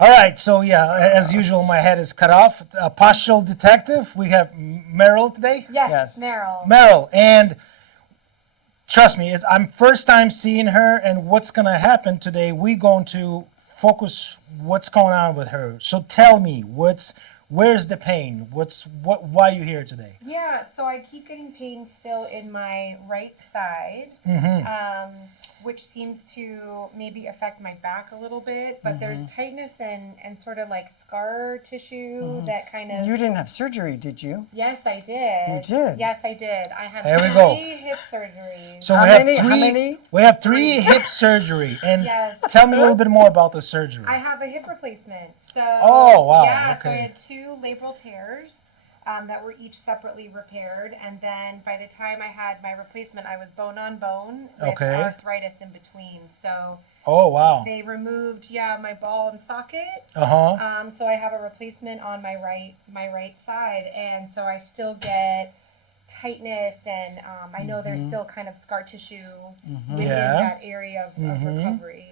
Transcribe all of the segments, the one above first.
All right, so yeah, as usual, my head is cut off. Postural Detective, we have Meryl today. Yes, Meryl. Meryl, and trust me, I'm first time seeing her, and what's going to happen today, we're going to focus what's going on with her. So tell me, where's the pain? Why are you here today? Yeah, so I keep getting pain still in my right side, which seems to maybe affect my back a little bit, but there's tightness and sort of like scar tissue that kind of... You didn't have surgery, did you? Yes, I did. You did? Yes, I did. I had There we go. 3 hip surgeries. So How we have many? three. How many? We have 3 hip surgery, and Yes. tell me a little bit more about the surgery. I have a hip replacement. So Oh, wow, yeah, so I okay. had 2 labral tears that were each separately repaired, and then by the time I had my replacement, I was bone on bone with Okay. arthritis in between. So Oh, wow. they removed my ball and socket. So I have a replacement on my right side, and so I still get tightness, and I know there's still kind of scar tissue within Yeah. that area of recovery.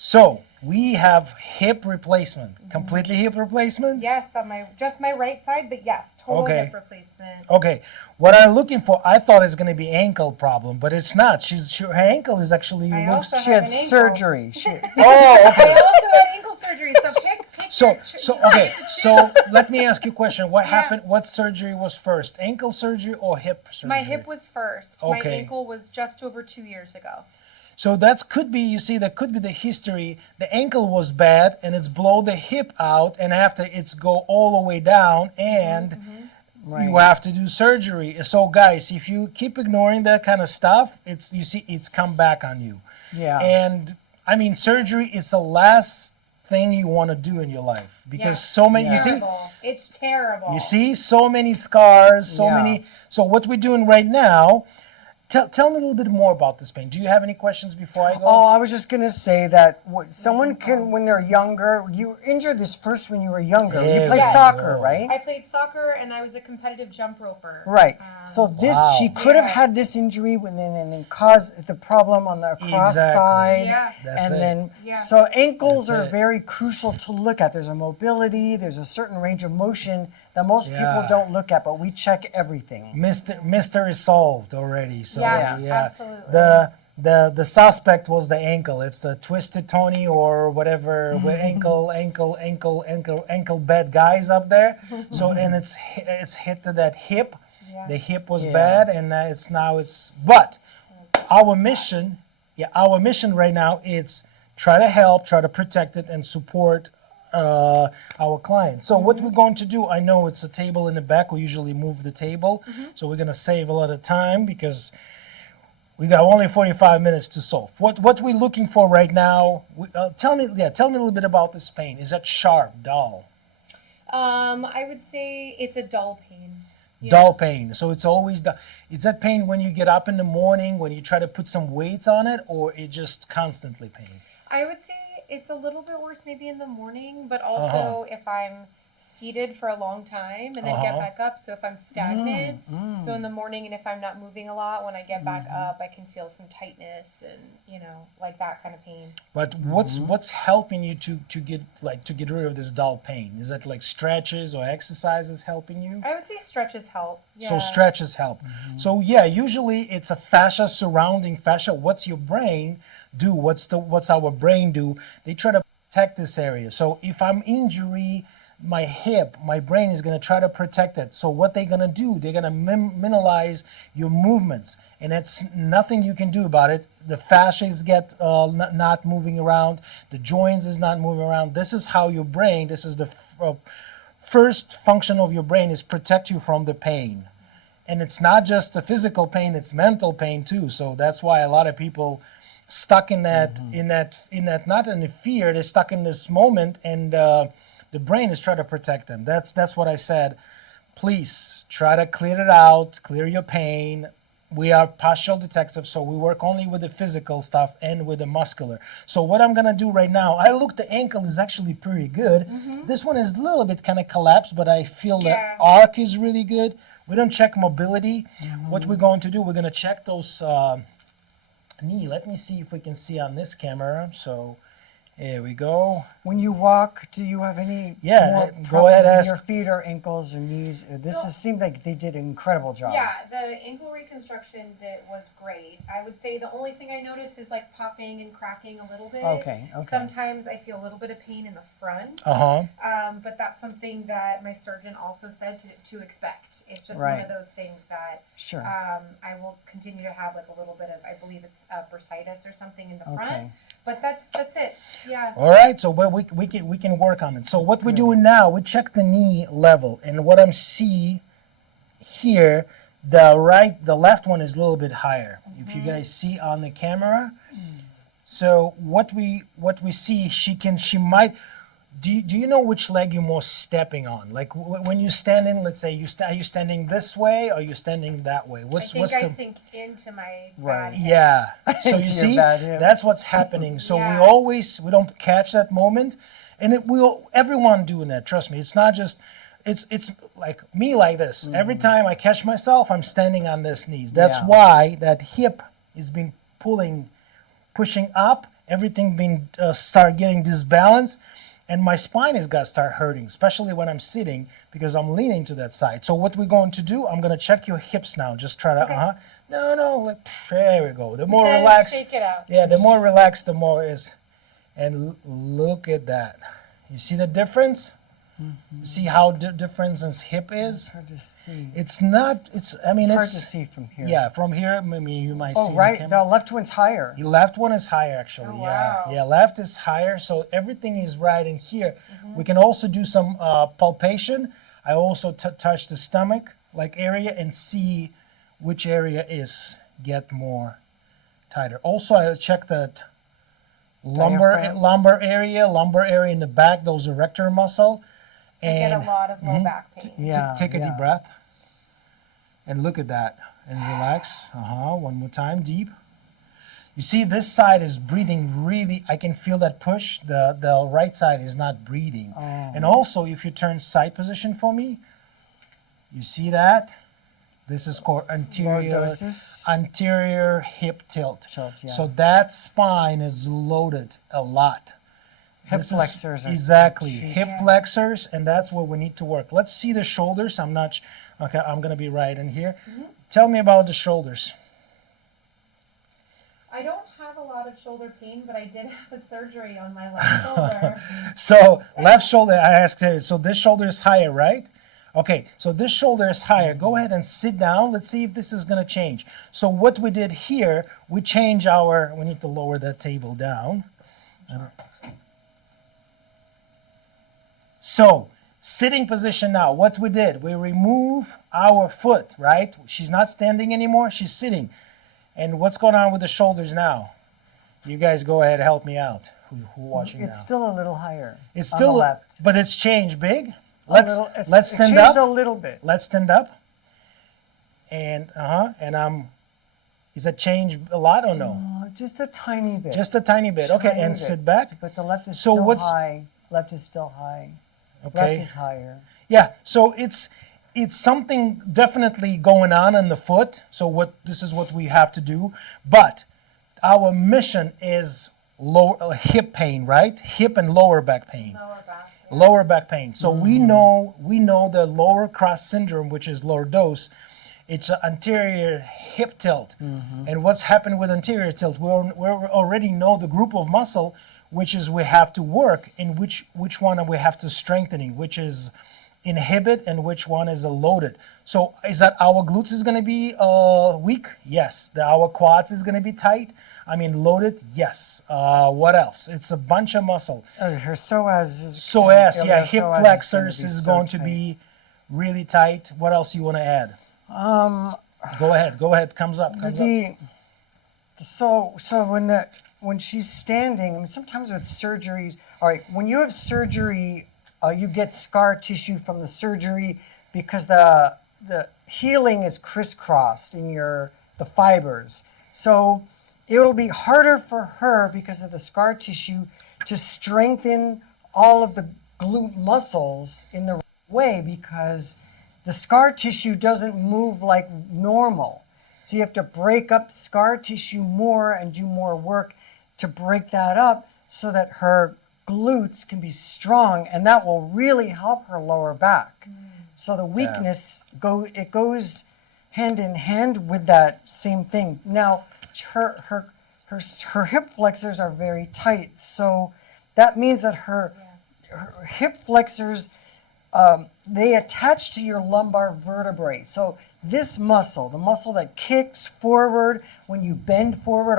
So we have hip replacement, completely hip replacement. Yes, on just my right side, but yes, total Okay. hip replacement. Okay, what I'm looking for, I thought it's going to be ankle problem, but it's not. Her ankle is actually I looks. also She have had an ankle. surgery. Oh, I okay. also had ankle surgery. So pick So your okay. So let me ask you a question. What Yeah. happened? What surgery was first, ankle surgery or hip surgery? My hip was first. My Okay. ankle was just over 2 years ago. So that could be, you see, that could be the history. The ankle was bad, and it's blow the hip out, and after it's go all the way down, and you have to do surgery. So guys, if you keep ignoring that kind of stuff, it's come back on you. Yeah. And I mean, surgery is the last thing you want to do in your life because so many. You see, Terrible. It's terrible. you see, so many scars, so Yeah. many. So what we're doing right now. Tell me a little bit more about this pain. Do you have any questions before I go? Oh, I was just going to say that someone can, when they're younger, you injured this first when you were younger. Yeah, You played Yes. soccer, right? I played soccer and I was a competitive jump roper. Right. So this, Wow. she could have Yeah. had this injury and then caused the problem on the cross Exactly. side. Yeah. That's and it. then, Yeah. so ankles That's are it. very crucial to look at. There's a mobility, there's a certain range of motion that most people Yeah. don't look at, but we check everything. Mystery solved already. So Yeah, yeah. absolutely. The suspect was the ankle. It's the twisted Tony or whatever with ankle bad guys up there. So and it's hit to that hip. Yeah. The hip was Yeah. bad, and but our mission right now is try to help, try to protect it, and support our clients. So what we're going to do, I know it's a table in the back. We usually move the table, so we're going to save a lot of time because we got only 45 minutes to solve. What we're looking for right now? Tell me a little bit about this pain. Is that sharp, dull? I would say it's a dull pain. Yeah. Dull pain. So it's always dull. Is that pain when you get up in the morning, when you try to put some weights on it, or it just constantly pain? I would say it's a little bit worse maybe in the morning, but also if I'm seated for a long time and then get back up. So if I'm stagnant, so in the morning, and if I'm not moving a lot, when I get back up, I can feel some tightness and like that kind of pain. But what's helping you to get rid of this dull pain? Is that like stretches or exercises helping you? I would say stretches help. Yeah. So stretches help. So yeah, usually it's a fascia surrounding fascia. What's your brain do? What's our brain do? They try to protect this area. So if I'm injury my hip, my brain is going to try to protect it. So what they're going to do, they're going to minimize your movements, and that's nothing you can do about it. The fascias get not moving around, the joints is not moving around. This is how your brain, this is the first function of your brain, is protect you from the pain. And it's not just the physical pain, it's mental pain too. So that's why a lot of people stuck in that not in the fear, they're stuck in this moment, and the brain is trying to protect them. That's what I said. Please try to clear it out, clear your pain. We are postural detectives, so we work only with the physical stuff and with the muscular. So what I'm gonna do right now, the ankle is actually pretty good. This one is a little bit kind of collapsed, but I feel the arc is really good. We don't check mobility. What we're going to do, we're gonna check those knee. Let me see if we can see on this camera. So Here we go. When you walk, do you have any Yeah, more go problems ahead, with ask. your feet or ankles or knees? Seemed like they did an incredible job. Yeah, the ankle reconstruction was great. I would say the only thing I noticed is like popping and cracking a little bit. Okay. Sometimes I feel a little bit of pain in the front. But that's something that my surgeon also said to expect. It's just one of those things that Sure. I will continue to have like a little bit of, I believe it's bursitis or something in the front. But that's it. Yeah. All right, so we can work on it. So what we're doing now, we check the knee level, and what I'm see here, the left one is a little bit higher. If you guys see on the camera, so what we see, she might. Do you know which leg you're more stepping on? Like when you stand in, let's say are you standing this way or are you standing that way? I think I sink into my bad hip. Yeah. So you Into your see, bad hip. that's what's happening. So we don't catch that moment, and everyone doing that. Trust me, it's not just. It's like me like this. Every time I catch myself, I'm standing on this knees. That's why that hip is being pushing up. Everything being start getting disbalanced. And my spine is going to start hurting, especially when I'm sitting because I'm leaning to that side. So what we're going to do, I'm going to check your hips now. Just try to, no, there we go. The more relaxed, shake it out. Yeah, the more relaxed, the more is. And look at that. You see the difference? You see how different his hip is? It's hard to see. It's not, it's hard to see from here. Yeah, from here, maybe you might see. Oh, right. The left one's higher. The left one is higher, actually. Oh, yeah, wow. yeah. Left is higher, so everything is right in here. We can also do some palpation. I also touch the stomach like area and see which area is get more tighter. Also, I check the lumbar area in the back, those erector muscle. I get a lot of low back pain. Take a deep breath and look at that and relax. One more time, deep. You see, this side is breathing really. I can feel that push. The right side is not breathing. And also, if you turn side position for me, you see that? This is called Lordosis. anterior hip tilt. Yeah. So that spine is loaded a lot. Hip flexors. Exactly. Hip flexors, and that's where we need to work. Let's see the shoulders. I'm going to be right in here. Tell me about the shoulders. I don't have a lot of shoulder pain, but I did have a surgery on my left shoulder. So left shoulder, I asked her, so this shoulder is higher, right? Okay, so this shoulder is higher. Go ahead and sit down. Let's see if this is going to change. So what we did here, we need to lower that table down. So, sitting position now, what we did, we remove our foot, right? She's not standing anymore, she's sitting. And what's going on with the shoulders now? You guys go ahead and help me out, who watching now. It's still a little higher. It's on still, the left. but it's changed big. Let's Stand up. a little bit. Let's stand up. And, is that change a lot or no? Just a tiny bit. Just a tiny bit. Okay, and sit back. But the left is So still high. Left is still high. Okay. Left is higher. Yeah, so it's something definitely going on in the foot. So this is what we have to do. But our mission is hip pain, right? Hip and lower back pain. Lower back. Lower back pain. So we know the lower cross syndrome, which is lordosis. It's an anterior hip tilt. And what's happened with anterior tilt? We already know the group of muscle which is we have to work, in which one we have to strengthening, which is inhibit and which one is a loaded. So is that our glutes is going to be weak? Yes. Our quads is going to be tight. I mean loaded? Yes. What else? It's a bunch of muscle. Her psoas is... Hip flexors is going to be really tight. What else you want to add? Go ahead. Comes up. So when she's standing, I mean, sometimes with surgeries, all right, when you have surgery, you get scar tissue from the surgery because the healing is crisscrossed in the fibers. So it'll be harder for her because of the scar tissue to strengthen all of the glute muscles in the right way because the scar tissue doesn't move like normal. So you have to break up scar tissue more and do more work to break that up so that her glutes can be strong, and that will really help her lower back. So the weakness goes hand in hand with that same thing. Now, her hip flexors are very tight, so that means that her hip flexors they attach to your lumbar vertebrae. So this muscle, the muscle that kicks forward when you bend forward,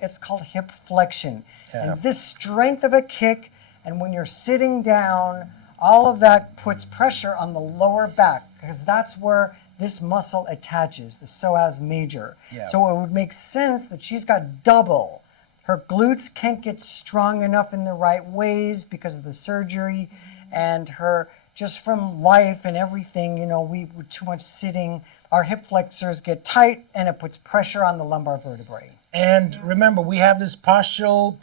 it's called hip flexion. Yeah. And this strength of a kick, and when you're sitting down, all of that puts pressure on the lower back because that's where this muscle attaches, the psoas major. Yeah. So it would make sense that she's got double. Her glutes can't get strong enough in the right ways because of the surgery, and her, just from life and everything, you know, we were too much sitting, our hip flexors get tight and it puts pressure on the lumbar vertebrae. And remember, we have this postural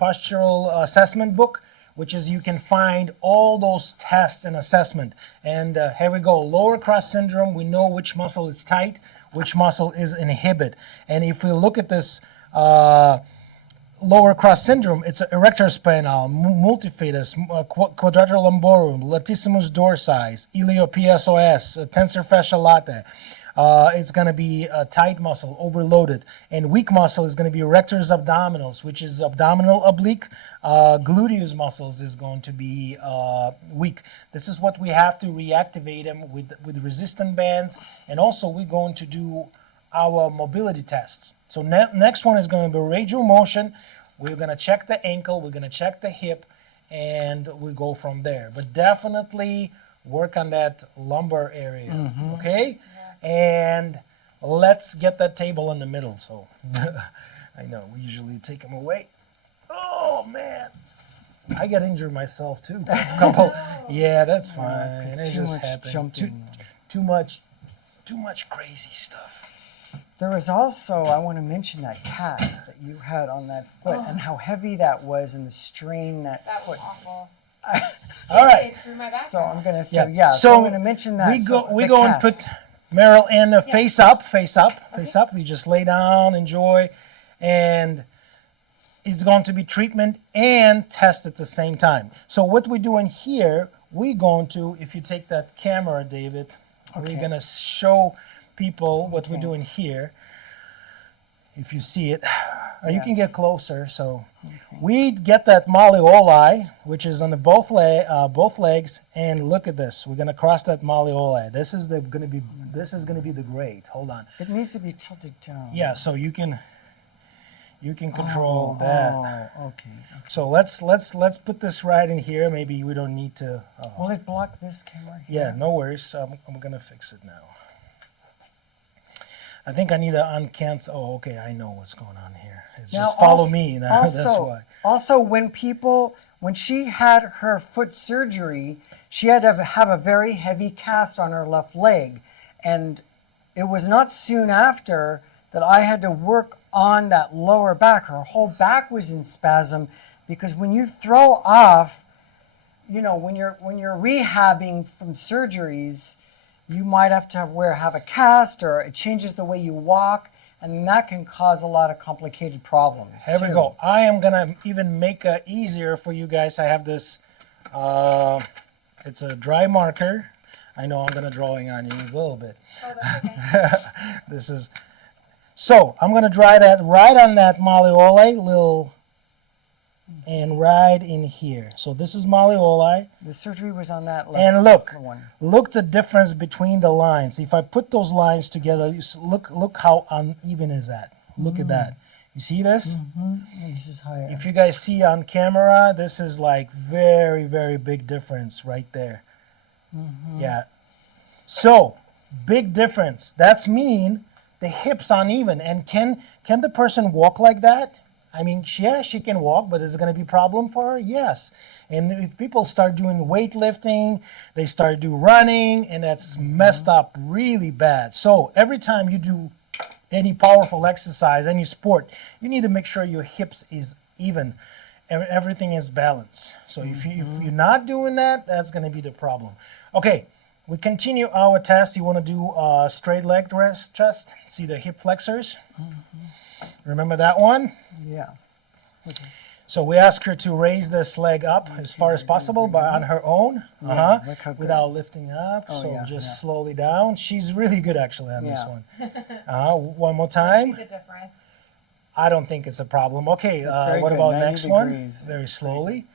assessment book, which is you can find all those tests and assessment. And here we go. Lower cross syndrome, we know which muscle is tight, which muscle is inhibit. And if we look at this lower cross syndrome, it's erector spinal, multifidus, quadratus lumborum, latissimus dorsi, iliopsoas, tensor fascia latae. It's going to be a tight muscle, overloaded. And weak muscle is going to be rectors abdominis, which is abdominal oblique. Gluteus muscles is going to be weak. This is what we have to reactivate them with resistant bands. And also we're going to do our mobility tests. So next one is going to be radial motion. We're going to check the ankle, we're going to check the hip, and we go from there. But definitely work on that lumbar area, okay? And let's get that table in the middle. So I know we usually take them away. Oh man, I get injured myself too. Yeah, that's fine. It Too just much happened. jumping. Too much crazy stuff. There was also, I want to mention that cast that you had on that foot and how heavy that was and the strain that That was foot. awful. All right. It threw my back. So I'm going to say, Yeah. yeah, so I'm going to mention that. We go and put Meryl in face up. We just lay down, enjoy, and it's going to be treatment and test at the same time. So what we're doing here, we're going to, if you take that camera, David, we're going to show people what we're doing here. If you see it, you can get closer. So we get that malleoli, which is on the both legs, and look at this. We're going to cross that malleoli. This is going to be the grade. Hold on. It needs to be tilted down. Yeah, so you can control that. Oh, okay. So let's put this right in here. Maybe we don't need to. Will it block this camera here? Yeah, no worries. I'm gonna fix it now. I think I need to uncancel. Oh, okay, I know what's going on here. It's Now, just follow also- me. Now, that's why. Also, when she had her foot surgery, she had to have a very heavy cast on her left leg. And it was not soon after that I had to work on that lower back. Her whole back was in spasm because when you throw off, you know, when you're rehabbing from surgeries, you might have to have a cast, or it changes the way you walk, and that can cause a lot of complicated problems. Here we too. go. I am gonna even make it easier for you guys. I have this. It's a dry marker. I know I'm gonna drawing on you a little bit. Oh, that's okay. This is. So I'm gonna dry that right on that malleoli, and right in here. So this is malleoli. The surgery was on that left And look, one. look the difference between the lines. If I put those lines together, look how uneven is that. Look at that. You see this? And this is higher. If you guys see on camera, this is like very, very big difference right there. Yeah. So big difference. That's mean the hips uneven. And can the person walk like that? I mean, yeah, she can walk, but is it going to be a problem for her? Yes. And if people start doing weightlifting, they start do running, and that's messed up really bad. So every time you do any powerful exercise, any sport, you need to make sure your hips is even. Everything is balanced. So if you're not doing that, that's going to be the problem. Okay, we continue our test. You want to do a straight leg chest. See the hip flexors? Remember that one? Yeah. So we ask her to raise this leg up as far as possible, but on her own, Yeah, look how good. without lifting up. Oh, So yeah, just yeah. slowly down. She's really good actually on this Yeah. one. One more See time. the difference. I don't think it's a problem. Okay, That's very what good. about 90 next one? degrees. Very That's slowly.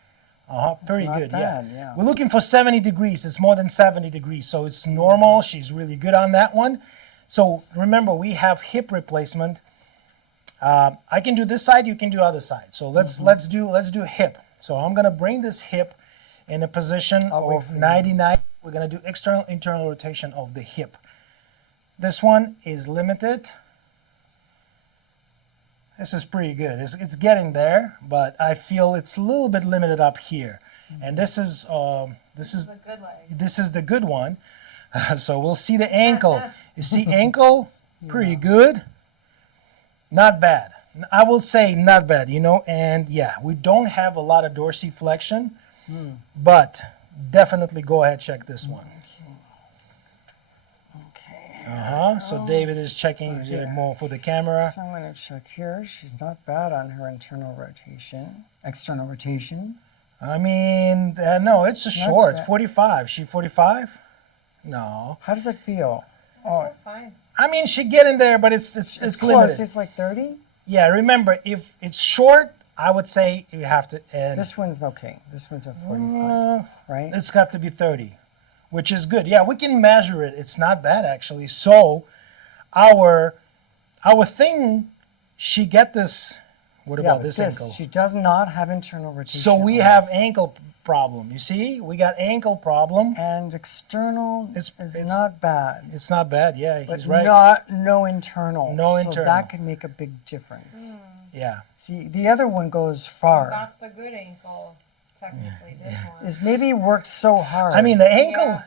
Very not good. bad, yeah. We're looking for 70 degrees. It's more than 70 degrees, so it's normal. She's really good on that one. So remember, we have hip replacement. I can do this side. You can do other side. So let's do hip. So I'm gonna bring this hip in a position I'll wait of for you. 99. We're gonna do external internal rotation of the hip. This one is limited. This is pretty good. It's getting there, but I feel it's a little bit limited up here. And this is This is a good leg. this is the good one. So we'll see the ankle. You see ankle, pretty good. Not bad. I will say not bad, you know, and yeah, we don't have a lot of dorsiflexion, but definitely go ahead, check this one. Okay. So David is checking more for the camera. So I'm going to check here. She's not bad on her internal rotation, external rotation. I mean, no, it's a short. It's bad. 45. She 45? No. How does it feel? That feels fine. I mean, she get in there, but it's It's close. limited. It's like 30. Yeah, remember, if it's short, I would say you have to end. This one's okay. This one's a 45, right? It's got to be 30, which is good. Yeah, we can measure it. It's not bad, actually. So our thing, she get this. What Yeah, about but this ankle? She does not have internal rotation. So we on have this. ankle problem. You see, we got ankle problem. And external It's not bad. It's not bad. Yeah, But he's right. no internal. No So internal. that could make a big difference. Yeah. See, the other one goes far. That's the good ankle, technically. This one. Is maybe worked so hard. I mean, the ankle. Yeah.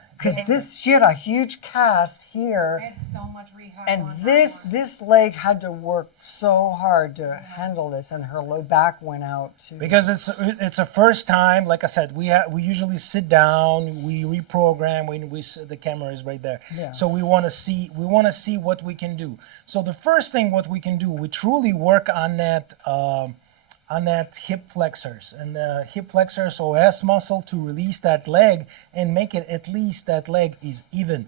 because she had a huge cast I here, had so much rehab and on this that one. this leg had to work so hard to handle this, and her low back went out too. Because it's a first time. Like I said, we usually sit down, we reprogram. The camera is right there. Yeah. So we want to see what we can do. So the first thing what we can do, we truly work on that hip flexors and the hip flexors OS muscle to release that leg and make it at least that leg is even.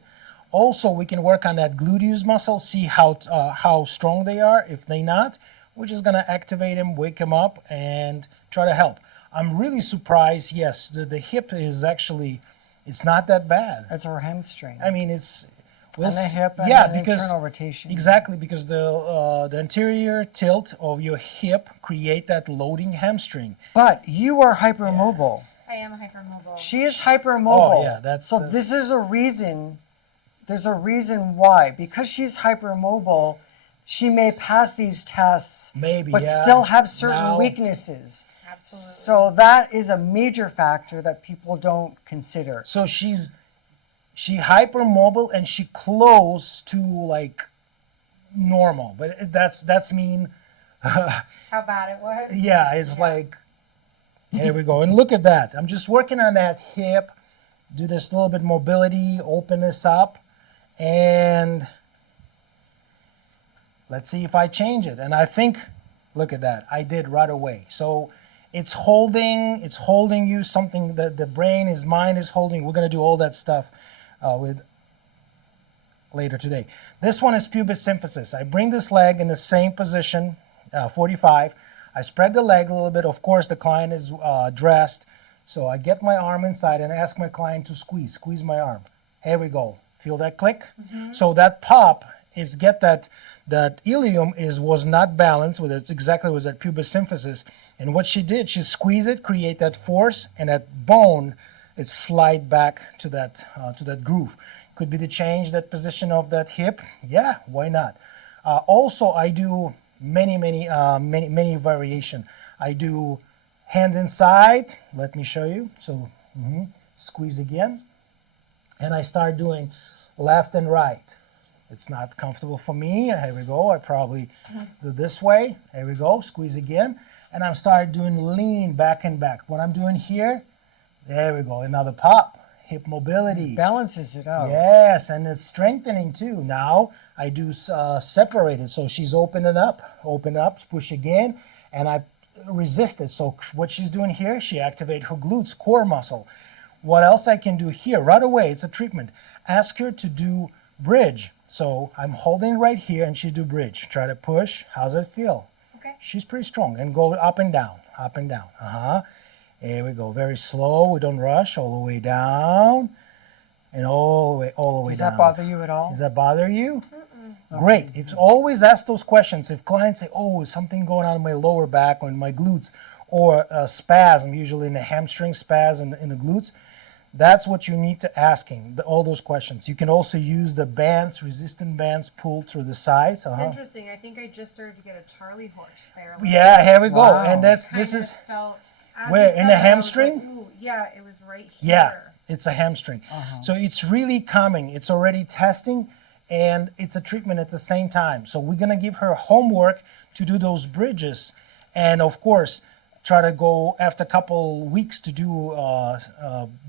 Also, we can work on that gluteus muscle, see how strong they are. If they not, we're just gonna activate them, wake them up, and try to help. I'm really surprised. Yes, the hip is actually, it's not that bad. That's her hamstring. I mean, it's and the hip and yeah, the because internal rotation. exactly because the anterior tilt of your hip create that loading hamstring. But you are hypermobile. I am hypermobile. She is hypermobile. Oh, yeah, that's- so. that's- This is a reason. There's a reason why. Because she's hypermobile, she may pass these tests, Maybe, but yeah. still have certain Now- weaknesses. Absolutely. So that is a major factor that people don't consider. So she hypermobile and she close to like normal, but that's mean. How bad it was. Yeah, it's like, here we go. And look at that. I'm just working on that hip, do this little bit mobility, open this up, and let's see if I change it. And I think, look at that, I did right away. So it's holding you something that the mind is holding. We're gonna do all that stuff with later today. This one is pubis symphysis. I bring this leg in the same position, 45. I spread the leg a little bit. Of course, the client is dressed. So I get my arm inside and ask my client to squeeze my arm. Here we go. Feel that click? So that pop is that ilium was not balanced with it. Exactly was that pubis symphysis. And what she did, she squeezed it, create that force, and that bone, it slide back to that groove. Could be to change that position of that hip. Yeah, why not? Also, I do many variation. I do hands inside. Let me show you. So squeeze again, and I start doing left and right. It's not comfortable for me. Here we go. I probably do this way. Here we go. Squeeze again, and I'm start doing lean back and back. What I'm doing here. There we go. Another pop. Hip mobility. Balances it out. Yes, and it's strengthening too. Now I do separated. So she's open up, push again, and I resist it. So what she's doing here, she activates her glutes, core muscle. What else I can do here? Right away, it's a treatment. Ask her to do bridge. So I'm holding right here and she do bridge. Try to push. How's it feel? Okay. She's pretty strong. And go up and down, up and down. Here we go. Very slow. We don't rush. All the way down. And all the way down. Does that bother you at all? Does that bother you? Great. If always ask those questions. If clients say, "Oh, is something going on in my lower back or in my glutes, or a spasm, usually in the hamstring spasm in the glutes," that's what you need to asking. All those questions. You can also use the bands, resistant bands, pulled through the sides. It's interesting. I think I just started to get a Charlie horse there. Like, Yeah, here we go. Wow. And this kind is of felt, as where, you in said the that, I was hamstring? like, ooh, yeah, it was right here. Yeah, it's a hamstring. So it's really calming. It's already testing, and it's a treatment at the same time. So we're gonna give her homework to do those bridges, and of course, try to go after a couple weeks to do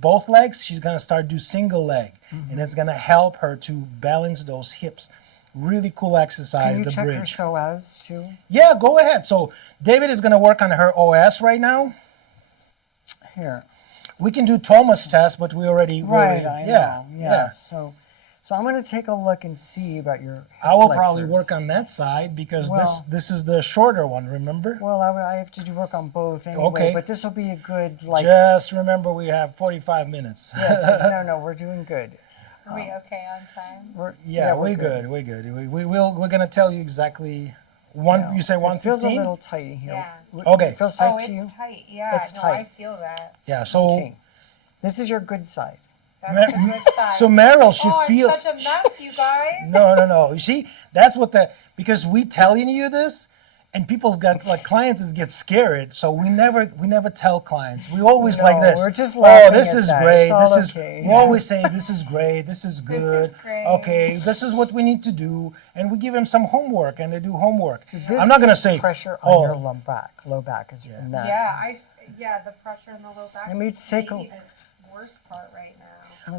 both legs. She's gonna start do single leg, and it's gonna help her to balance those hips. Really cool exercise, Can you the check her bridge. psoas too? Yeah, go ahead. So David is gonna work on her OS right now. Here. We can do Thomas test, but we already Right, I yeah, know. Yeah. So I'm going to take a look and see about your hip I will probably flexors. work on that side because Well- this is the shorter one, remember? Well, I have to do work on both anyway, Okay. but this will be a good, like, Just remember we have 45 minutes. yes, no, we're doing good. Are we okay on time? Yeah, we're we're good. We're good. We're gonna tell you exactly one. Yeah. You say It feels a 115? little tight in here. Yeah. Okay. It feels tight Oh, to you? it's tight. Yeah, It's no, tight. I feel that. Yeah. So Okay. This is your good side. That's the good side. so Meryl, she oh, feels. I'm such a mess, you guys. No. You see, that's what because we telling you this, and people got like clients get scared. So we never tell clients. We always No, like this. we're just Oh, laughing this at is that. great. It's all This is. okay. We always say this is great. This is good. great. Okay, this is what we need to do, and we give them some homework, and they do homework. So this I'm not gonna puts say pressure on oh, your low back is from that. Yeah, the pressure in the low back. Let me is take a- maybe the worst part right now.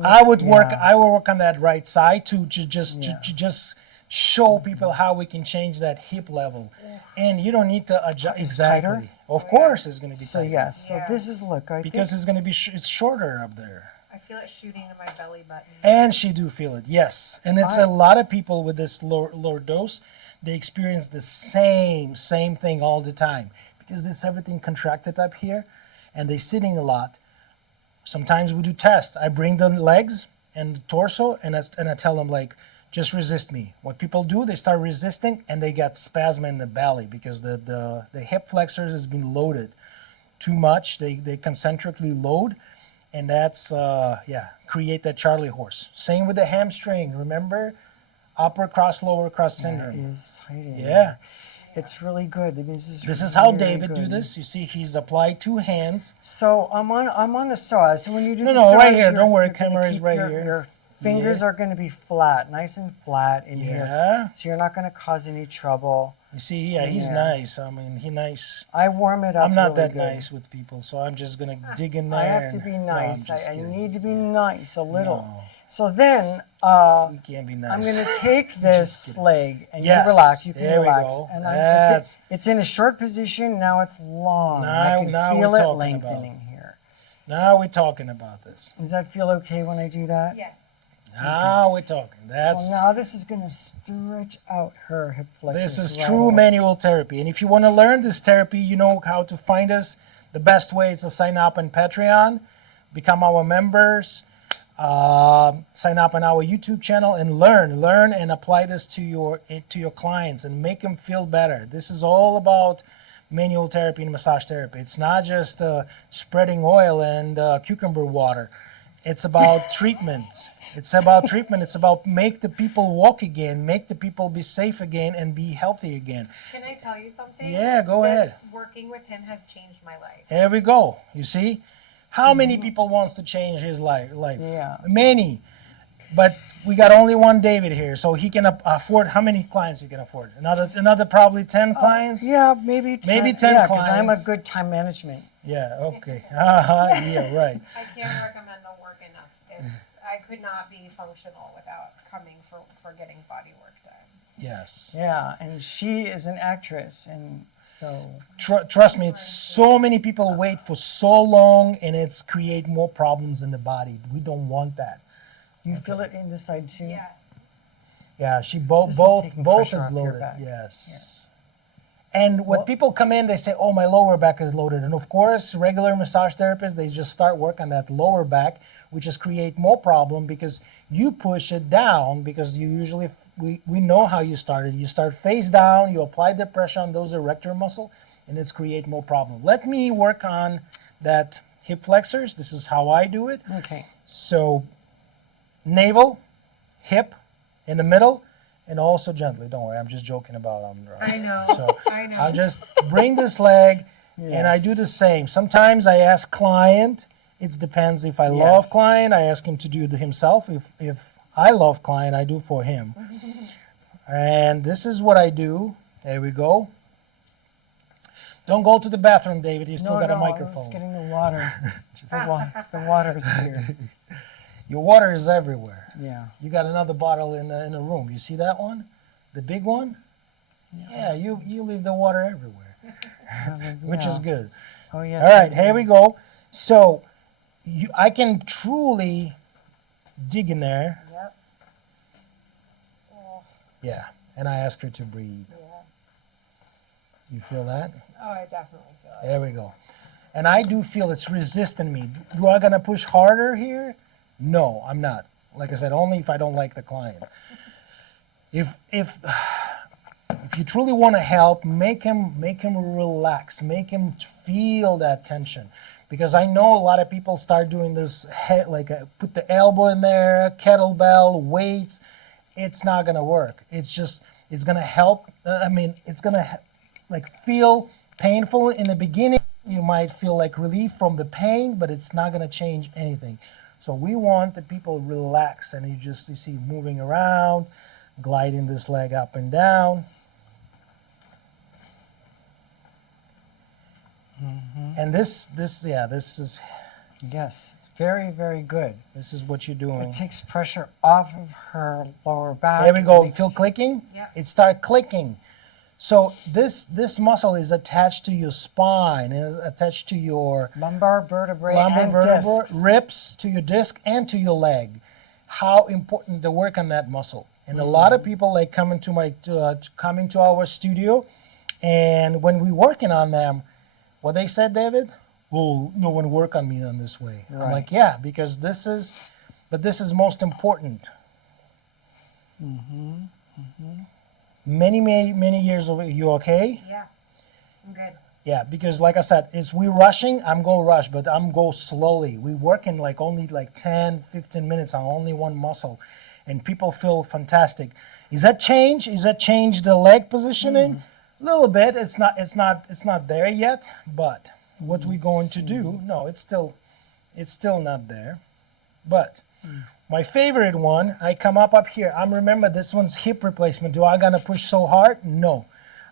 I would work. Yeah. I will work on that right side to Yeah. just show people how we can change that hip level, and you don't need to adjust It's exactly. tighter? Of course, it's going to be So tighter. yes, so Yeah. this is look. I because think, it's going to be it's shorter up there. I feel it shooting to my belly button. And she do feel it, yes. And it's a lot of people with this lordose, they experience the same thing all the time because there's everything contracted up here, and they sitting a lot. Sometimes we do tests. I bring the legs and the torso, and I tell them like, just resist me. What people do, they start resisting, and they get spasm in the belly because the hip flexors has been loaded too much. They concentrically load, and that's create that Charlie horse. Same with the hamstring. Remember, upper cross, lower cross that syndrome. is tight. in Yeah. there. It's really good. This is how very David do good. this. You see, he's applied 2 hands. So I'm on the psoas. So when you do No, the no, right psoas, here. you're- Don't worry, you're gonna camera is keep right your, here. Your fingers Yeah. are going to be flat, nice and flat in here. Yeah. So you're not going to cause any trouble. You see, yeah, he's Yeah. nice. I mean, he nice. I warm it up. I'm not really that good. nice with people, so I'm just gonna dig in there. I have to and- be No, I'm nice. just I kidding. need to be nice a little. No. So then We can't be nice. I'm going to take this kidding. leg and Yes, you relax. You can there we relax. go. And That's- it's in a short position. Now it's long. Now- I can now feel we're it talking lengthening here. Now we're talking about this. Does that feel okay when I do that? Yes. Now we're talking. That's So now this is going to stretch out her hip flexors. this is right true away. manual therapy. And if you want to learn this therapy, you know how to find us. The best way is to sign up on Patreon, become our members, sign up on our YouTube channel, and learn and apply this to your clients and make them feel better. This is all about manual therapy and massage therapy. It's not just spreading oil and cucumber water. It's about treatment. It's about treatment. It's about make the people walk again, make the people be safe again, and be healthy again. Can I tell you something? Yeah, go This ahead. Working with him has changed my life. There we go. You see, how many people wants to change his life? Yeah. Many. But we got only one David here, so he can afford. How many clients you can afford? Another probably 10 clients. Yeah, maybe 10. Maybe 10 yeah, because I'm a clients. good time management. Yeah. Okay. Yeah. Right. I can't recommend the work enough. I could not be functional without coming for getting body work done. Yes. Yeah, and she is an actress, and so Trust me, it's so many people wait for so long, and it's create more problems in the body. We don't want that. you feel it in this side too. Yes. Yeah, she This is both taking both pressure is off your loaded. back. Yes. And when Well- people come in, they say, "Oh, my lower back is loaded," and of course, regular massage therapists they just start work on that lower back, which is create more problem because you push it down because you usually we know how you started. You start face down, you apply the pressure on those erector muscle, and it's create more problem. Let me work on that hip flexors. This is how I do it. Okay. So navel, hip, in the middle, and also gently. Don't worry, I'm just joking about I know. So I know. I'll just bring this leg, and I do the same. Sometimes I ask client. It depends if I love Yes. client, I ask him to do it himself. If I love client, I do for him. And this is what I do. There we go. Don't go to the bathroom, David. You still got a I was microphone. getting the water. The water is here. Your water is everywhere. Yeah. You got another bottle in the room. You see that one? The big one? Yeah, you leave the water everywhere, which is good. Oh yes. All right, here we go. So I can truly dig in there. Yep. Yeah, and I ask her to breathe. Yeah. You feel that? Oh, I definitely feel it. There we go. And I do feel it's resisting me. Do I gonna push harder here? No, I'm not. Like I said, only if I don't like the client. If you truly want to help, make him relax, make him feel that tension. Because I know a lot of people start doing this, put the elbow in there, kettlebell, weights. It's not gonna work. It's gonna help. It's gonna feel painful in the beginning. You might feel like relief from the pain, but it's not gonna change anything. So we want the people relax, and you see moving around, gliding this leg up and down. And this is Yes, it's very, very good. this is what you're doing. It takes pressure off of her lower back. There we go. Makes- Feel clicking? Yeah. It start clicking. So this muscle is attached to your spine, and it's attached to your lumbar vertebrae lumbar and vertebra, discs. ribs, to your disc, and to your leg. How important to work on that muscle. And a lot of people come into our studio, and when we working on them, what they said, David? Oh, no one work on me on this way. I'm Right. like, yeah, because this is most important. Many years over. You okay? Yeah. I'm good. Yeah, because like I said, it's we rushing, I'm go rush, but I'm go slowly. We work in only 10, 15 minutes on only one muscle, and people feel fantastic. Is that change? Is that change the leg positioning? A little bit. It's not there yet, but what we going to do? No, it's still not there. But my favorite one, I come up here. Remember this one's hip replacement. Do I gonna push so hard? No.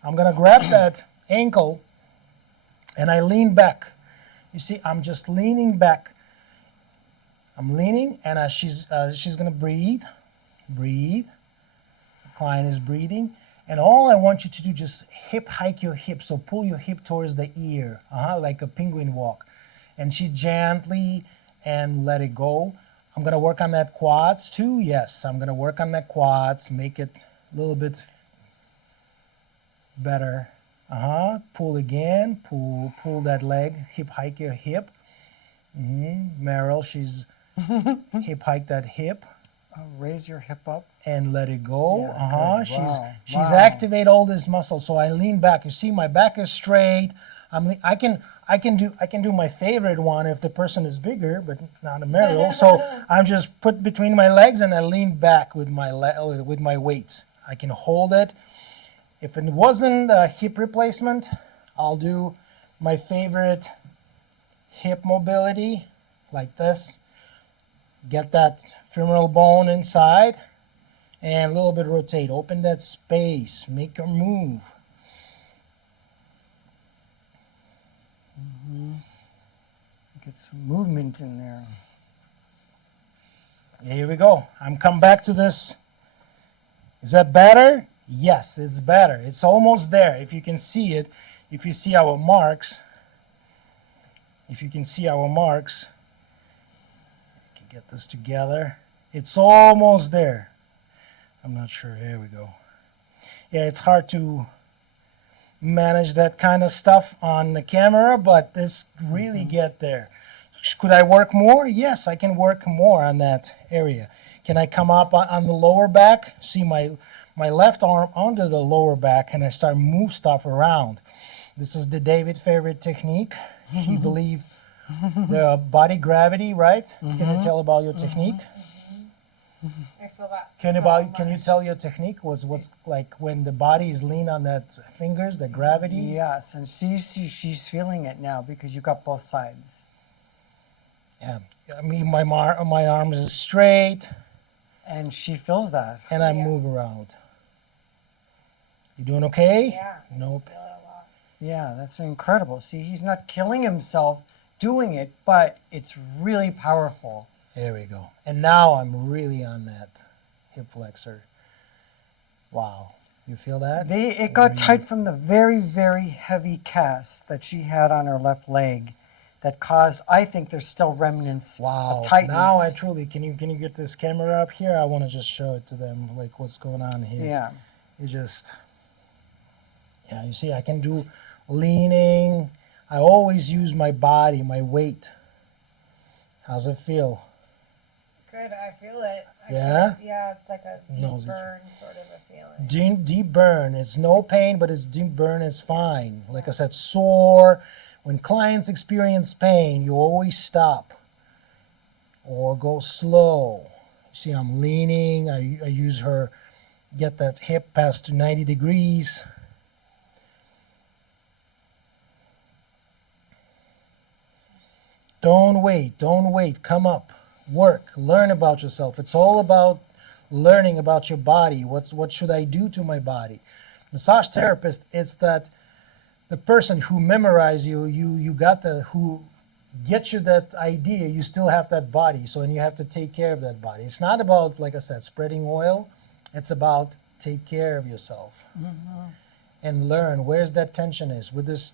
I'm gonna grab that ankle and I lean back. You see, I'm just leaning back. I'm leaning, and she's gonna breathe. Breathe. The client is breathing. And all I want you to do, just hip hike your hip. So pull your hip towards the ear, like a penguin walk. And she gently and let it go. I'm gonna work on that quads too. Yes, I'm gonna work on that quads, make it a little bit better. Pull again, pull that leg, hip hike your hip. Meryl, she's hip hike that hip. Raise your hip up. And let it go. Yeah, good. She's Wow. activate all this muscle. So I lean back. You see, my back is straight. I can do my favorite one if the person is bigger, but not a Meryl. So I'm just put between my legs and I lean back with my weight. I can hold it. If it wasn't a hip replacement, I'll do my favorite hip mobility like this. Get that femoral bone inside and a little bit rotate. Open that space. Make her move. Get some movement in there. Here we go. I'm come back to this. Is that better? Yes, it's better. It's almost there. If you can see it, if you see our marks, if you can see our marks, can get this together. It's almost there. I'm not sure. Here we go. Yeah, it's hard to manage that kind of stuff on the camera, but this really get there. Could I work more? Yes, I can work more on that area. Can I come up on the lower back? See my left arm under the lower back, and I start move stuff around. This is the David favorite technique. He believe the body gravity, right? Can you tell about your technique? I feel that Can you tell your technique what's like when the body is lean on that fingers, the gravity? Yes, and she's feeling it now because you got both sides. Yeah, I mean my arms is straight, And she feels that. and I move around. You doing okay? Yeah. Nope. I feel it a lot. Yeah, that's incredible. See, he's not killing himself doing it, but it's really powerful. There we go. And now I'm really on that hip flexor. Wow. You feel that? It got tight from the very, very heavy cast that she had on her left leg that caused, I think there's still remnants Wow. of tightness. Now I truly, can you get this camera up here? I want to just show it to them, like what's going on here. Yeah. It just, yeah, you see, I can do leaning. I always use my body, my weight. How's it feel? Good, I feel it. Yeah? Yeah, it's like a deep Nosy. burn sort of a feeling. Deep burn. It's no pain, but it's deep burn is fine. Like I said, sore. When clients experience pain, you always stop or go slow. You see, I'm leaning. I use her, get that hip past to 90 degrees. Don't wait. Come up. Work. Learn about yourself. It's all about learning about your body. What should I do to my body? Massage therapist, it's that the person who memorize you got who gets you that idea, you still have that body. So, and you have to take care of that body. It's not about, like I said, spreading oil. It's about take care of yourself and learn where's that tension is with this.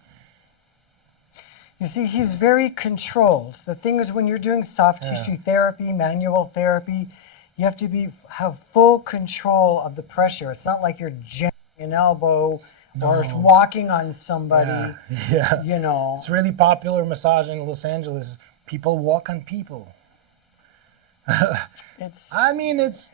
You see, he's very controlled. The thing is, when you're doing soft tissue therapy, manual therapy, you have to have full control of the pressure. It's not like you're jamming an elbow or walking on somebody. Yeah. You know. It's really popular massage in Los Angeles. People walk on people. It's I mean, it's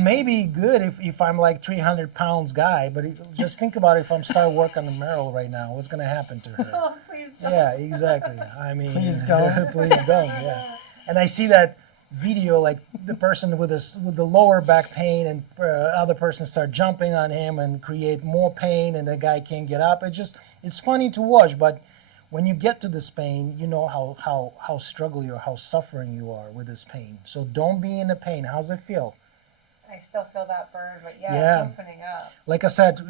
maybe good if I'm like 300 pounds guy, but just think about it. If I'm start work on the Merrill right now, what's gonna happen to her? Oh, please don't. Yeah, exactly. I mean, Please don't. please don't. Yeah. And I see that video, like the person with the lower back pain, and other person start jumping on him and create more pain, and the guy can't get up. It's funny to watch, but when you get to this pain, you know how struggling or how suffering you are with this pain. So don't be in the pain. How's it feel? I still feel that burn, but Yeah. it's opening up. Like I said,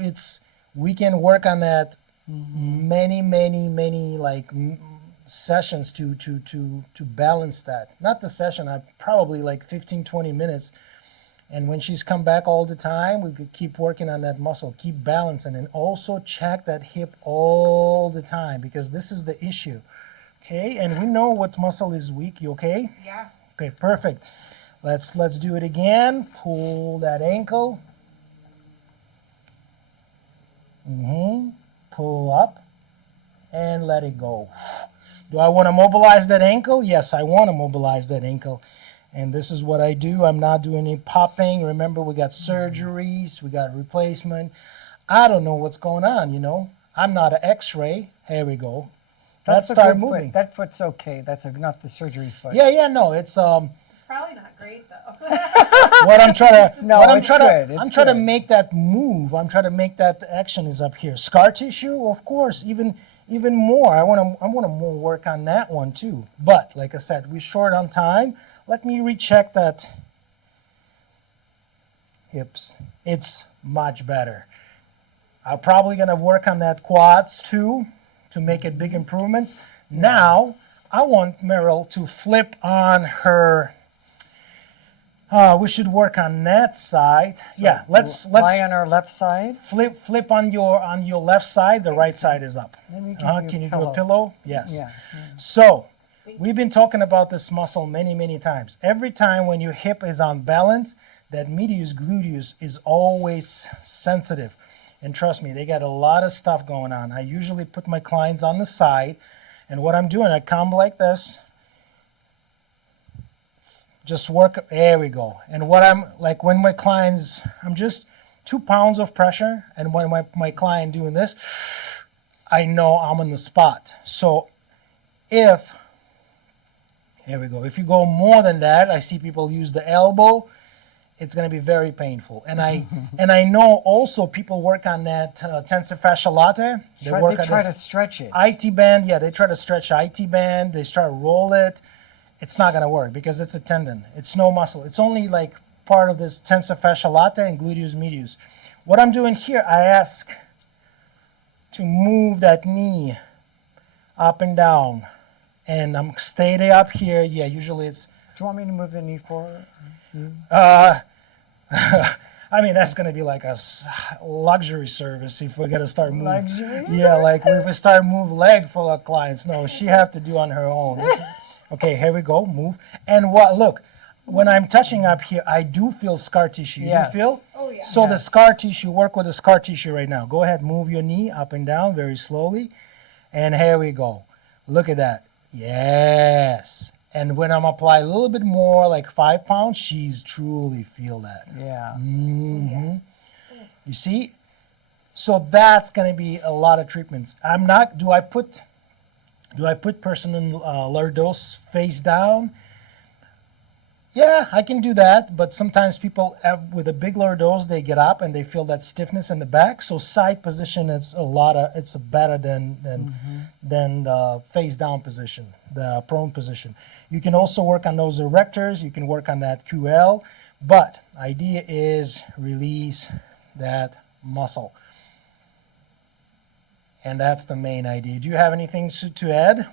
we can work on that many like sessions to balance that. Not the session, I probably like 15-20 minutes. And when she's come back all the time, we could keep working on that muscle, keep balancing, and also check that hip all the time, because this is the issue. Okay, and we know what muscle is weak. You okay? Yeah. Okay, perfect. Let's do it again. Pull that ankle. Pull up and let it go. Do I want to mobilize that ankle? Yes, I want to mobilize that ankle. And this is what I do. I'm not doing any popping. Remember, we got surgeries, we got replacement. I don't know what's going on, you know. I'm not an x-ray. Here we go. Let's a start good moving. foot. That foot's okay. That's not the surgery foot. Yeah, no, it's It's probably not great though. what I'm trying to No, what I'm it's trying good. to It's I'm trying to good. make that move. I'm trying to make that action is up here. Scar tissue, of course, even more. I want to more work on that one too. But like I said, we're short on time. Let me recheck that hips. It's much better. I'm probably gonna work on that quads too to make it big improvements. Now I want Meryl to flip on her We should work on that side. Yeah, let's lie on our left side. flip on your left side. The right side is up. Let me give you Can a you pillow. do a pillow? Yes. Yeah. So we've been talking about this muscle many times. Every time when your hip is on balance, that medius gluteus is always sensitive. And trust me, they got a lot of stuff going on. I usually put my clients on the side, and what I'm doing, I come like this. Just work, there we go. And what I'm like when my clients, I'm just 2 pounds of pressure, and when my client doing this, I know I'm on the spot. So here we go. If you go more than that, I see people use the elbow, it's going to be very painful. And I know also people work on that tensor fascia latae. They try to stretch it. IT band, yeah, they try to stretch IT band. They try to roll it. It's not going to work because it's a tendon. It's no muscle. It's only like part of this tensor fascia latae and gluteus medius. What I'm doing here, I ask to move that knee up and down. And I'm staying up here. Yeah, usually it's... Do you want me to move the knee forward? I mean, that's going to be like a luxury service if we're going to start moving. Luxury? Yeah, like if we start move leg for our clients. No, she have to do on her own. Okay, here we go, move. And look, when I'm touching up here, I do feel scar tissue. Yes. You feel? Oh, yeah. So the Yes. scar tissue, work with the scar tissue right now. Go ahead, move your knee up and down very slowly. And here we go. Look at that. Yes. And when I'm apply a little bit more, like 5 pounds, she's truly feel that. Yeah. Mm-hmm. You see? So that's going to be a lot of treatments. Do I put person in Lordosis face down? Yeah, I can do that, but sometimes people with a big Lordosis, they get up and they feel that stiffness in the back. So side position is it's better than the face down position, the prone position. You can also work on those erectors. You can work on that QL, but idea is release that muscle. And that's the main idea. Do you have anything to add?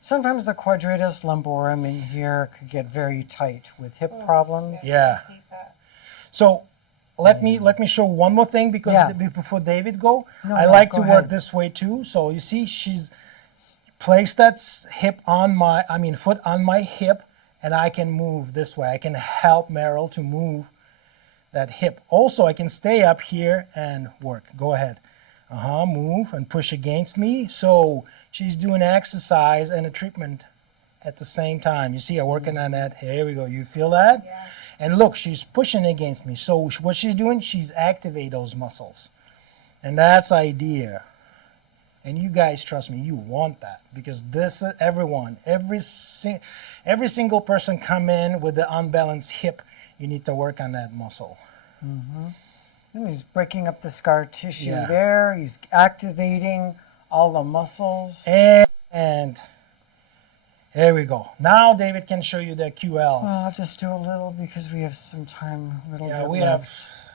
Sometimes the quadratus lumborum in here could get very tight with hip problems. Yeah. I hate that. So let me show one more thing because Yeah. before David go, No, I no, like go to ahead. work this way too. So you see, she's placed that foot on my hip, and I can move this way. I can help Meryl to move that hip. Also, I can stay up here and work. Go ahead. Move and push against me. So she's doing exercise and a treatment at the same time. You see, I'm working on that. Here we go. You feel that? Yeah. And look, she's pushing against me. So what she's doing, she's activate those muscles. And that's idea. And you guys, trust me, you want that because this, every single person come in with the unbalanced hip, you need to work on that muscle. And he's breaking up the scar tissue Yeah. there. He's activating all the muscles. And here we go. Now David can show you the QL. Well, I'll just do a little because we have some time. Yeah, we have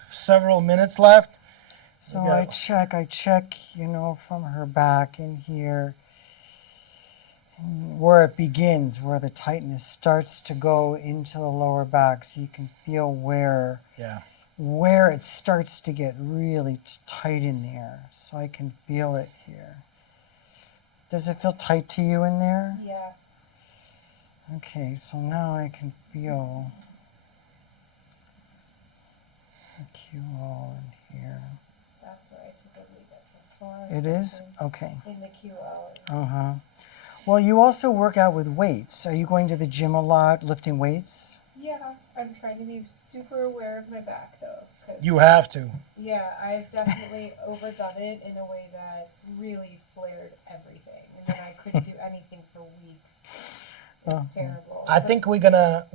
several minutes left. So we I got- check, from her back in here, where it begins, where the tightness starts to go into the lower back, so you can feel where it starts to get really tight in there. So I can feel it here. Does it feel tight to you in there? Yeah. Okay, so now I can feel the QL in here. That's where I typically get the sore. It is? Okay. In the QL. Uh-huh. Well, you also work out with weights. Are you going to the gym a lot, lifting weights? Yeah, I'm trying to be super aware of my back though. 'Cause, You have to. yeah, I've definitely overdone it in a way that really flared everything, and then I couldn't do anything for weeks. It's terrible. I think we're gonna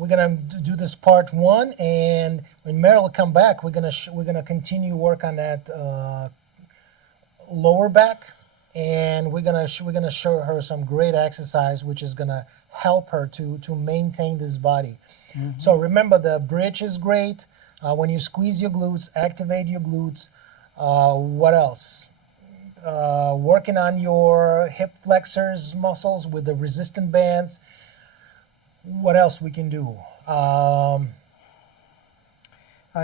do this part 1, and when Meryl come back, we're gonna continue work on that lower back, and we're gonna show her some great exercise, which is gonna help her to maintain this body. So remember, the bridge is great. When you squeeze your glutes, activate your glutes. What else? Working on your hip flexors muscles with the resistant bands. What else we can do?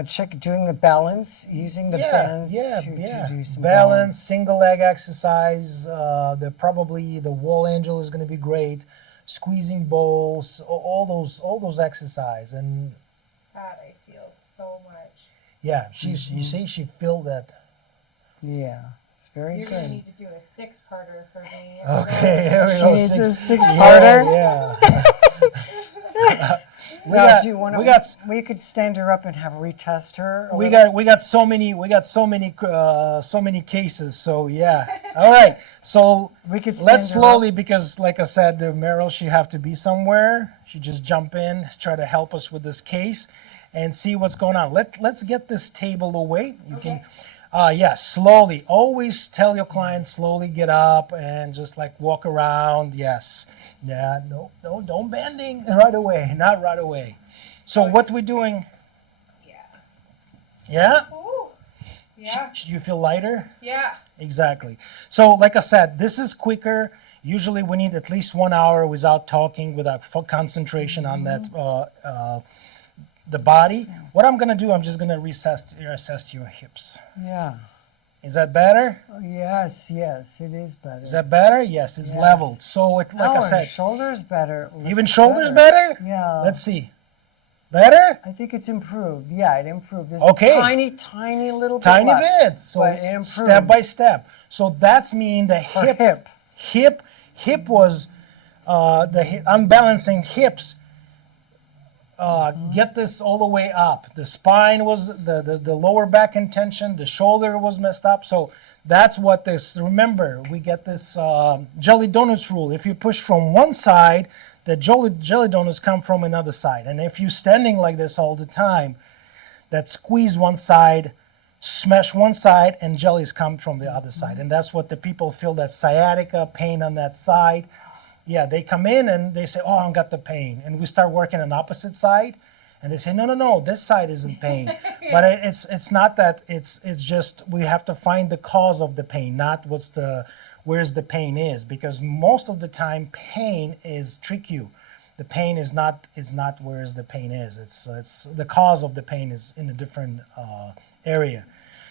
Check doing the balance, using the bands to do some balance, single leg exercise. Probably the wall angel is going to be great. Squeezing bowls, all those exercise, and That I feel so much. yeah, you see, she feel that. Yeah, it's very You're gonna good. need to do a 6-parter for me. Okay, here we She go. needs a Six. six-parter? Yeah. Now, do you want we to? got We could stand her up and have her retest her. we got so many cases. So yeah. All right. So We could let's stand her slowly, because like I said, Meryl, she have to be somewhere. She just jump in, try to help us with this case, and see what's going on. Let's get this table away. You can. Yeah, slowly. Always tell your client slowly get up and just like walk around. Yes. Yeah. No. Don't bending right away. Not right away. So what we doing? Yeah. Yeah. Ooh. Yeah. You feel lighter? Yeah. Exactly. So like I said, this is quicker. Usually we need at least 1 hour without talking, without full concentration on that the body. What I'm gonna do, I'm just gonna assess your hips. Yeah. Is that better? Oh, yes. Yes. It is better. Is that better? Yes, it's Yes. leveled. So it, like Oh, I her said, shoulders better. even Looks shoulders better? Yeah. Let's see. Better? I think it's improved. Yeah, it improved. There's Okay. a tiny little bit Tiny left, bit. So but it improved. step by step. So that's mean the Her hip was unbalancing hips. Get this all the way up. The spine was the lower back in tension. The shoulder was messed up. So that's what this. Remember, we get this jelly donuts rule. If you push from one side, the jelly donuts come from another side. And if you're standing like this all the time, that squeeze one side, smash one side, and jellies come from the other side. And that's what the people feel, that sciatica pain on that side. Yeah, they come in and they say, oh, I got the pain. And we start working on opposite side. And they say, no, this side is in pain. But it's not that, it's just we have to find the cause of the pain, not where's the pain is. Because most of the time, pain is trick you. The pain is not where's the pain is. It's the cause of the pain is in a different area.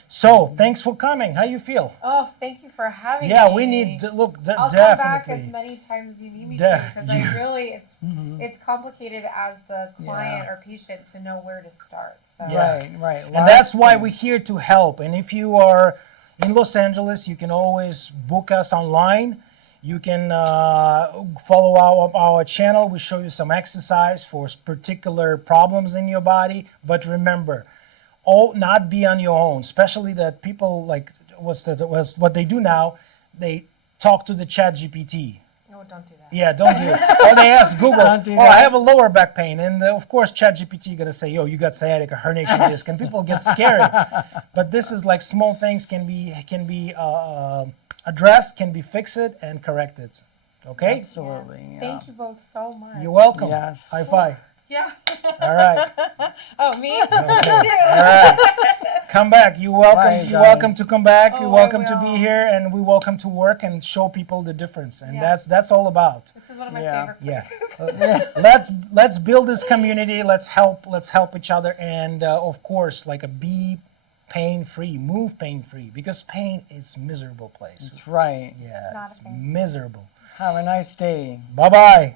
So thanks for coming. How you feel? Oh, thank you for having me. Yeah, we need I'll definitely. come back as many times as you need me to, because I really it's complicated as the client or patient to know where to start. So. Yeah. Right. And that's why we're here to help. And if you are in Los Angeles, you can always book us online. You can follow our channel. We show you some exercise for particular problems in your body. But remember, not be on your own. Especially that people like what they do now. They talk to the Chat GPT. No, don't do that. Yeah, don't do it. Or they ask Google, Don't do oh, that. I have a lower back pain. And of course, ChatGPT going to say, yo, you got sciatica, herniation disc. And people get scared. But this is like small things can be addressed, can be fixed and corrected. Okay? Absolutely. Yeah. Thank you both so much. You're welcome. Yes. High five. Yeah. All right. Oh, me? Okay. All right. Come back. You're welcome. Bye, You're welcome guys. to come back. Oh, You're welcome to I be will. here, and we're welcome to work and show people the difference. And Yeah. that's all about. This is one of my Yeah. favorite Yeah. places. Let's build this community. Let's help each other, and of course, be pain-free, move pain-free, because pain is miserable place. That's right. Yeah, Not a it's fan. miserable. Have a nice day. Bye-bye.